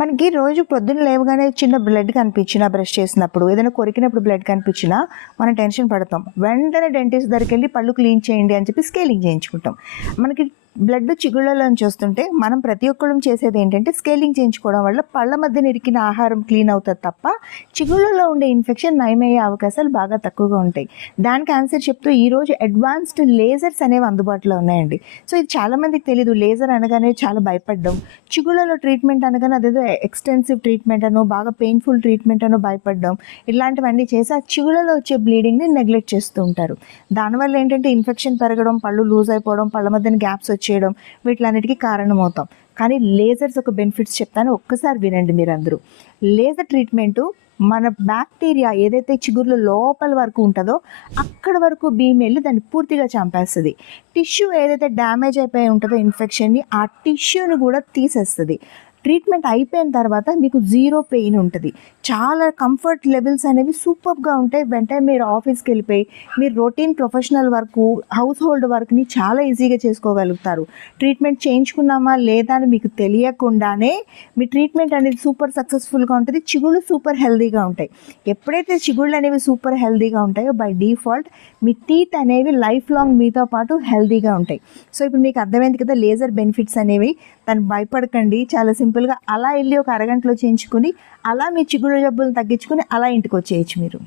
మనకి రోజు పొద్దున్న లేవగానే చిన్న బ్లడ్ కనిపించినా, బ్రష్ చేసినప్పుడు, ఏదైనా కొరికినప్పుడు బ్లడ్ కనిపించినా మనం టెన్షన్ పడతాం. వెంటనే డెంటిస్ట్ దగ్గరికెళ్ళి పళ్ళు క్లీన్ చేయండి అని చెప్పి స్కేలింగ్ చేయించుకుంటాం. మనకి బ్లడ్ చిగుళ్ళలోంచి వస్తుంటే మనం ప్రతి ఒక్కళ్ళం చేసేది ఏంటంటే స్కేలింగ్ చేయించుకోవడం వల్ల పళ్ళ మధ్యన ఇరికిన ఆహారం క్లీన్ అవుతుంది తప్ప చిగుళ్ళలో ఉండే ఇన్ఫెక్షన్ నయమయ్యే అవకాశాలు బాగా తక్కువగా ఉంటాయి. దానికి ఆన్సర్ చెప్తూ ఈరోజు అడ్వాన్స్డ్ లేజర్స్ అనేవి అందుబాటులో ఉన్నాయండి. సో ఇది చాలామందికి తెలీదు. లేజర్ అనగానే చాలా భయపడ్డం, చిగుళ్ళలో ట్రీట్మెంట్ అనగానే అదేదో ఎక్స్టెన్సివ్ ట్రీట్మెంట్ అనో, బాగా పెయిన్ఫుల్ ట్రీట్మెంట్ అనో భయపడ్డం, ఇలాంటివన్నీ చేసి ఆ చిగుళ్ళలో వచ్చే బ్లీడింగ్ని నెగ్లెక్ట్ చేస్తూ ఉంటారు. దానివల్ల ఏంటంటే ఇన్ఫెక్షన్ పెరగడం, పళ్ళు లూజ్ అయిపోవడం, పళ్ళ మధ్యన గ్యాప్స్ వచ్చేయడం, వీటిలన్నిటికీ కారణమవుతాం. కానీ లేజర్స్ ఒక బెనిఫిట్స్ చెప్తాను, ఒక్కసారి వినండి మీరందరూ. లేజర్ ట్రీట్మెంటు మన బ్యాక్టీరియా ఏదైతే చిగుర్ల లోపల వరకు ఉంటుందో అక్కడ వరకు బీమ్ వెళ్ళి దాన్ని పూర్తిగా చంపేస్తుంది. టిష్యూ ఏదైతే డ్యామేజ్ అయిపోయి ఉంటుందో ఇన్ఫెక్షన్ని, ఆ టిష్యూని కూడా తీసేస్తుంది. ట్రీట్మెంట్ అయిపోయిన తర్వాత మీకు జీరో పెయిన్ ఉంటుంది. చాలా కంఫర్ట్ లెవెల్స్ అనేవి సూపర్గా ఉంటాయి. వెంటనే మీరు ఆఫీస్కి వెళ్ళిపోయి మీరు routine professional work, house hold వర్క్ని చాలా ఈజీగా చేసుకోగలుగుతారు. ట్రీట్మెంట్ చేయించుకున్నామా లేదా అని మీకు తెలియకుండానే మీ ట్రీట్మెంట్ అనేది సూపర్ సక్సెస్ఫుల్గా ఉంటుంది. చిగుళ్ళు సూపర్ హెల్దీగా ఉంటాయి. ఎప్పుడైతే చిగుళ్ళు అనేవి సూపర్ హెల్దీగా ఉంటాయో బై డిఫాల్ట్ మీ టీత్ అనేవి లైఫ్ లాంగ్ మీతో పాటు హెల్దీగా ఉంటాయి. సో ఇప్పుడు మీకు అర్థమైంది కదా లేజర్ బెనిఫిట్స్ అనేవి. దాన్ని భయపడకండి. చాలా సింపుల్గా అలా వెళ్ళి ఒక అరగంటలో చేయించుకుని అలా మీ చిగుళ్ళ జబ్బులను తగ్గించుకుని అలా ఇంటికి వచ్చేయచ్చు మీరు.